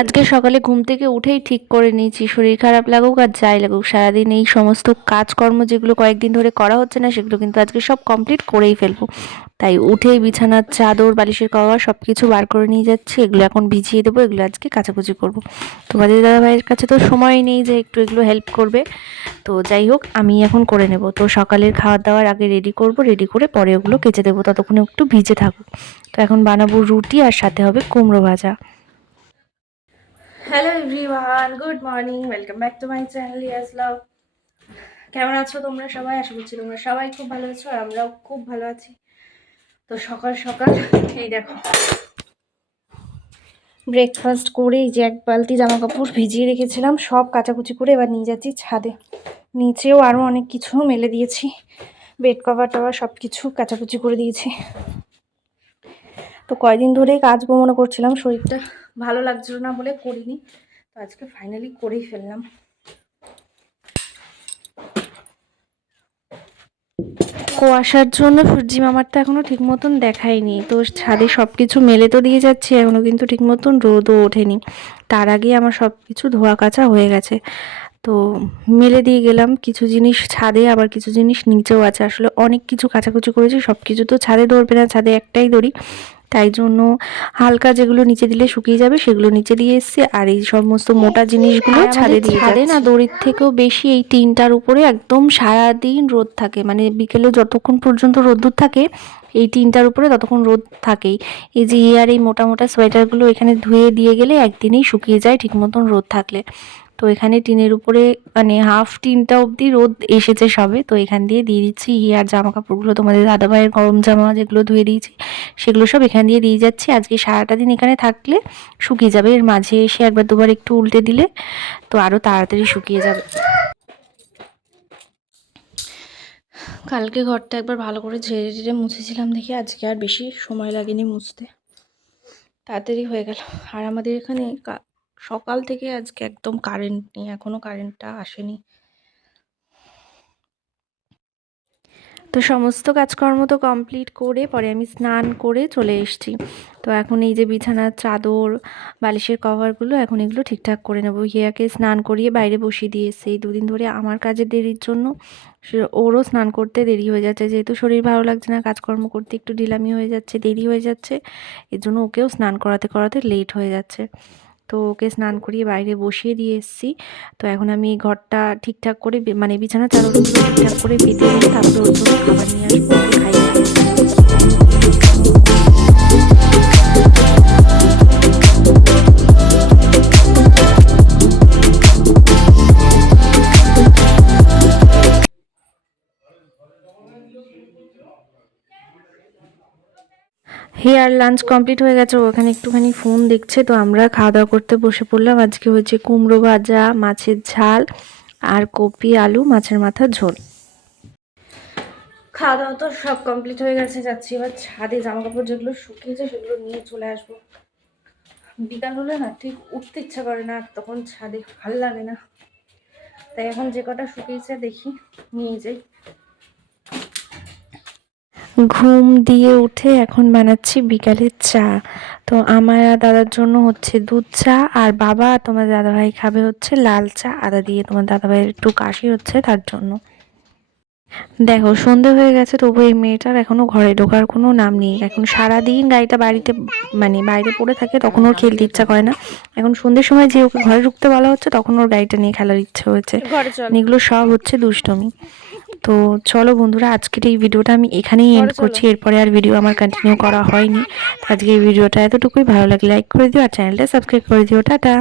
আজকে সকালে ঘুম থেকে উঠেই ঠিক করে নিয়েছি, শরীর খারাপ লাগুক আর যাই লাগুক, সারাদিন এই সমস্ত কাজকর্ম যেগুলো কয়েকদিন ধরে করা হচ্ছে না সেগুলো কিন্তু আজকে সব কমপ্লিট করেই ফেলবো। তাই উঠেই বিছানার চাদর, বালিশের কভার সব কিছু বার করে নিয়ে যাচ্ছি। এগুলো এখন ভিজিয়ে দেবো, এগুলো আজকে কাচাকুচি করবো। তোমাদের দাদাভাইয়ের কাছে তো সময় নেই যে একটু এগুলো হেল্প করবে, তো যাই হোক আমি এখন করে নেব। তো সকালের খাওয়ার দাওয়ার আগে রেডি করব, রেডি করে পরে ওগুলো কেচে দেবো, ততক্ষণে একটু ভিজে থাকুক। তো এখন বানাবো রুটি আর সাথে হবে কুমড়ো ভাজা। Hello everyone, good morning, welcome back to my channel ইয়াস লাভ। কেমন আছো তোমরা সবাই? আশা করছি তোমরা সবাই খুব ভালো আছো আর আমরাও খুব ভালো আছি। তো সকাল সকাল এই দেখো ব্রেকফাস্ট করে এই যে এক বালতি জামা কাপড় ভিজিয়ে রেখেছিলাম সব কাচাকুচি করে এবার নিয়ে যাচ্ছি ছাদে। নিচেও আরও অনেক কিছু মেলে দিয়েছি, বেড কভার টভার সব কিছু কাচাকুচি করে দিয়েছি। তো কয়দিন ধরেই কাচবো মনে করছিলাম, শরীরটা ভালো লাগছিল না বলে করিনি, তো আজকে ফাইনালি করেই ফেললাম। কুয়াশার জন্য সূর্যি মামারটা এখনো ঠিক মতন দেখায়নি, তো ছাদে সব কিছু মেলে তো দিয়ে যাচ্ছি, এখনো কিন্তু ঠিক মতন রোদও ওঠেনি। তার আগে আমার সব কিছু ধোয়া কাচা হয়ে গেছে। তো মেলে দিয়ে গেলাম, কিছু জিনিস ছাদে আবার কিছু জিনিস নিচেও আছে। আসলে অনেক কিছু কাচাকুচি করেছি, সব কিছু তো ছাদে ধরবে না, ছাদে একটাই দড়ি, তাই জন্য হালকা যেগুলো নিচে দিলে শুকিয়ে যাবে সেগুলো নিচে দিয়ে এসছে, আর এই সমস্ত মোটা জিনিসগুলো ছাদে দিয়ে ছাদে না দড়ির থেকেও বেশি এই টিনটার উপরে একদম সারাদিন রোদ থাকে, মানে বিকেলে যতক্ষণ পর্যন্ত রোদ্দুর থাকে এই টিনটার উপরে ততক্ষণ রোদ থাকেই। এই যে আর এই মোটা মোটা সোয়েটারগুলো এখানে ধুয়ে দিয়ে গেলে একদিনেই শুকিয়ে যায় ঠিক মতন রোদ থাকলে। তো এখানে টিনের উপরে মানে হাফ টিনটা অবধি রোদ এসেছে সবে, তো এখান দিয়ে দিয়ে দিচ্ছি হিয়ার জামা কাপড়গুলো, তোমাদের দাদাভাইয়ের গরম জামা যেগুলো ধুয়ে দিয়েছি সেগুলো সব এখান দিয়ে দিয়ে যাচ্ছি। আজকে সারাটা দিন এখানে থাকলে শুকিয়ে যাবে, এর মাঝে এসে একবার দুবার একটু উল্টে দিলে তো আরও তাড়াতাড়ি শুকিয়ে যাবে। কালকে ঘরটা একবার ভালো করে ঝেড়ে ঝেড়ে মুছেছিলাম দেখে আজকে আর বেশি সময় লাগেনি মুছতে, তাড়াতাড়ি হয়ে গেল। আর আমাদের এখানে সকাল থেকে আজকে একদম কারেন্ট নেই, এখনও কারেন্টটা আসেনি। তো সমস্ত কাজকর্ম তো কমপ্লিট করে পরে আমি স্নান করে চলে এসেছি। তো এখন এই যে বিছানার চাদর, বালিশের কভারগুলো এখন এগুলো ঠিকঠাক করে নেবো। হিয়াকে স্নান করিয়ে বাইরে বসিয়ে দিয়ে এসেছি। এই দুদিন ধরে আমার কাজের দেরির জন্য ওরও স্নান করতে দেরি হয়ে যাচ্ছে, যেহেতু শরীর ভালো লাগছে না, কাজকর্ম করতে একটু ঢিলামি হয়ে যাচ্ছে, দেরি হয়ে যাচ্ছে, এর জন্য ওকেও স্নান করাতে করাতে লেট হয়ে যাচ্ছে। তো ওকে স্নান করিয়ে বাইরে বসিয়ে দিয়ে এসেছি। তো এখন আমি এই ঘরটা ঠিকঠাক করে মানে বিছানা চাদরগুলো ঠিকঠাক করে পেতে নিয়ে তারপরে ওর জন্য খাবার নিয়ে আসবো, ওকে খাইয়ে দেবো। হেয়ার লাঞ্চ কমপ্লিট হয়ে গেছে, ওখানে একটুখানি ফোন দেখছে। তো আমরা খাওয়া দাওয়া করতে বসে পড়লাম। আজকে হয়েছে কুমড়ো ভাজা, মাছের ঝাল আর কপি আলু মাছের মাথার ঝোল। খাওয়া দাওয়া তো সব কমপ্লিট হয়ে গেছে, যাচ্ছি এবার ছাদে জামা কাপড় যেগুলো শুকিয়েছে সেগুলো নিয়ে চলে আসবো। বিকাল হলে না ঠিক উঠতে ইচ্ছা করে না, তখন ছাদে ভাল লাগে না, তাই এখন যে কটা শুকিয়েছে দেখি নিয়ে যাই। ঘুম দিয়ে উঠে এখন বানাচ্ছি বিকালের চা। তো আমার আর দাদার জন্য হচ্ছে দুধ চা, আর বাবা আর তোমার দাদাভাই খাবে হচ্ছে লাল চা আদা দিয়ে। তোমার দাদাভাইয়ের একটু কাশি হচ্ছে তার জন্য। দেখো সন্ধে হয়ে গেছে, তবু এই মেয়েটার এখনো ঘরে ঢোকার কোনো নাম নেই। এখন সারাদিন গাড়িটা বাড়িতে মানে বাইরে পড়ে থাকে, তখন ওর খেলতে ইচ্ছা করে না। এখন সন্ধ্যের সময় যে ওকে ঘরে ঢুকতে বলা হচ্ছে তখন ওর গাড়িটা নিয়ে খেলার ইচ্ছে হয়েছে। এগুলো সব হচ্ছে দুষ্টমি। তো চলো বন্ধুরা, আজকের এই ভিডিওটা আমি এখানেই এন্ড করছি, এরপরে আর ভিডিও আমার কন্টিনিউ করা হয়নি। আজকে এই ভিডিওটা এতটুকুই, ভালো লাগলে লাইক করে দিও আর চ্যানেলটা সাবস্ক্রাইব করে দিও। টাটা।